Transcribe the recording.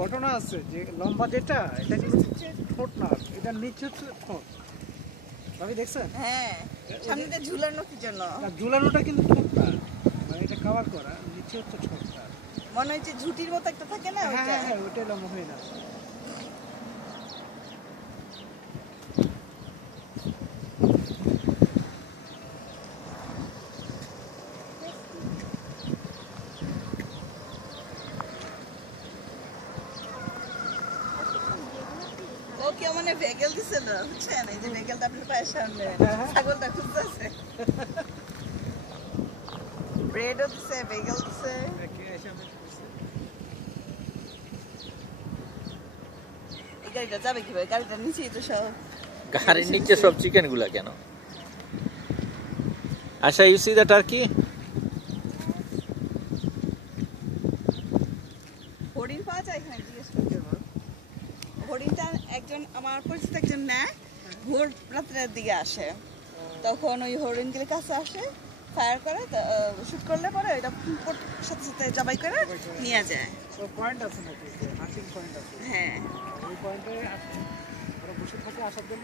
ঘটনা আছে যে লম্বা যেটা এটা কিন্তু ঠোঁট না, এটার নিচে হচ্ছে ঠোঁট। ভাবি দেখছেন? হ্যাঁ, সামনে ঝুলানো কি জন্য? ঝুলানোটা কিন্তু ঠোঁট না, মানে এটা কভার করা, নিচে হচ্ছে ঠোঁটটা। মনে হচ্ছে ঝুটির মতো একটা থাকে না, হ্যাঁ ওটা। হ্যাঁ, ওটাই লম্বা হয়ে না। ও কি মানে ভেগেল দিছিল, বুঝছেন? এই যে ভেগেলটা আপনার পায়ের সামনে, ছাগলটা খুঁজতেছে। ব্রেডও দিছে, ভেগেল দিছে। এই গাড়িটা যাবে কিভাবে? গাড়িটার নিচেই তো সব। গাড়ির নিচে সব চিকেন গুলা কেন? আচ্ছা, ইউ সি দ্য টার্কি? হরিণ পাওয়া যায় এখানে? জিজ্ঞেস করতে হবে। হরিণটা একজন আমার পরিচিত একজন নেয়, ভোর রাত্রের দিকে আসে, তখন ওই হরিণগুলির কাছে আসে, ফায়ার করে, শুট করলে পরে ওইটা সাথে সাথে জবাই করে নিয়ে যায়। পয়েন্ট আছে নাকি? হান্টিং পয়েন্ট আছে? হ্যাঁ, ওই পয়েন্টে ওরা বসে থাকে আসার জন্য।